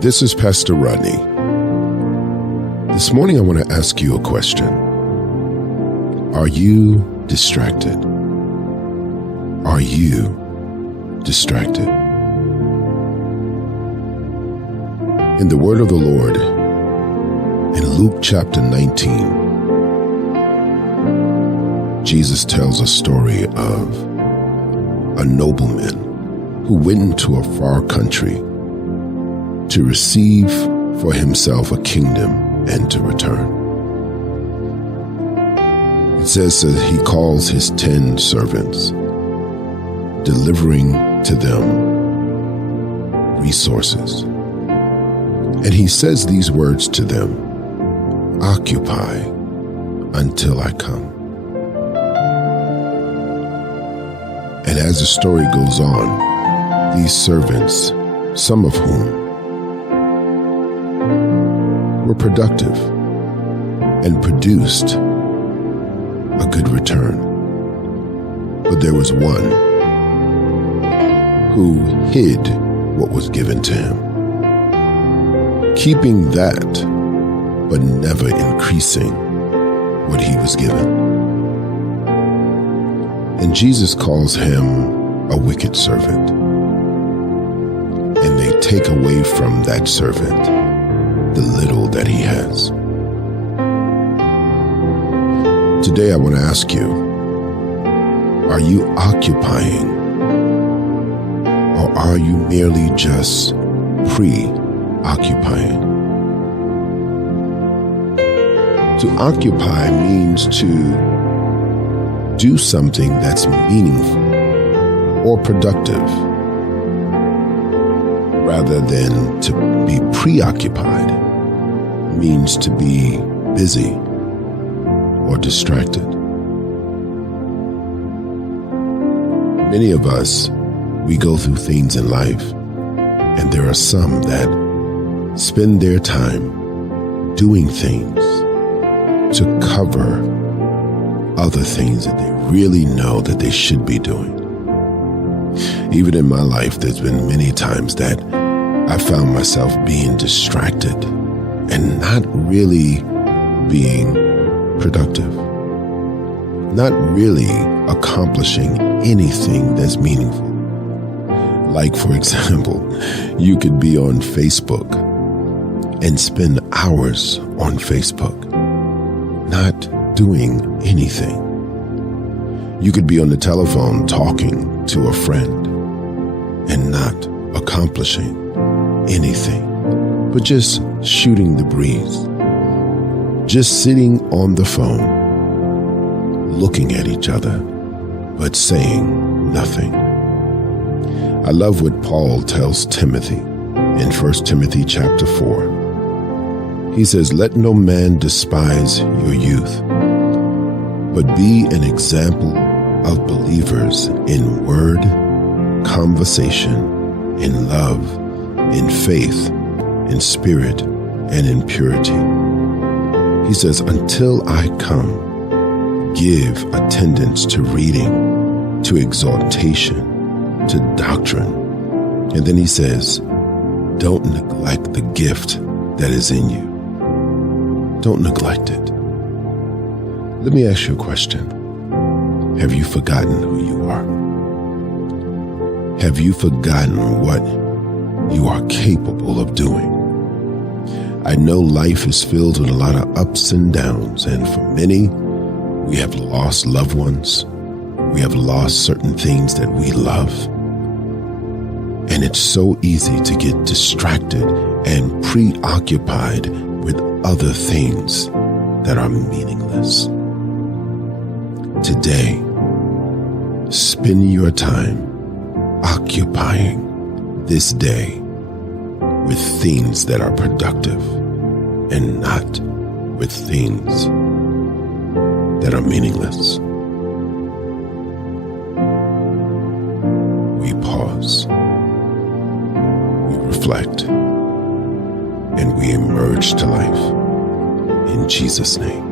This is Pastor Rodney. This morning I want to ask you a question. Are you distracted? Are you distracted? In the word of the Lord, in Luke chapter 19, Jesus tells a story of a nobleman who went into a far country to receive for himself a kingdom and to return. It says that he calls his 10 servants, delivering to them resources. And he says these words to them, "Occupy until I come." And as the story goes on, these servants, some of whom were productive and produced a good return. But there was one who hid what was given to him, keeping that, but never increasing what he was given. And Jesus calls him a wicked servant. And they take away from that servant the little that he has. Today I want to ask you, are you occupying, or are you merely just preoccupying? To occupy means to do something that's meaningful or productive, rather than to be preoccupied means to be busy or distracted. Many of us, we go through things in life, and there are some that spend their time doing things to cover other things that they really know that they should be doing. Even in my life, there's been many times that I found myself being distracted and not really being productive, not really accomplishing anything that's meaningful. Like, for example, you could be on Facebook and spend hours on Facebook, not doing anything. You could be on the telephone talking to a friend and not accomplishing anything, but just shooting the breeze, just sitting on the phone, looking at each other, but saying nothing. I love what Paul tells Timothy in 1 Timothy chapter 4. He says, "Let no man despise your youth, but be an example of believers in word, conversation, in love, in faith, in spirit, and in purity." He says, "Until I come, give attendance to reading, to exhortation, to doctrine." And then he says, "Don't neglect the gift that is in you." Don't neglect it. Let me ask you a question. Have you forgotten who you are? Have you forgotten what you are capable of doing? I know life is filled with a lot of ups and downs, and for many, we have lost loved ones. We have lost certain things that we love. And it's so easy to get distracted and preoccupied with other things that are meaningless. Today, spend your time occupying this day with things that are productive and not with things that are meaningless. We pause, we reflect, and we emerge to life in Jesus' name.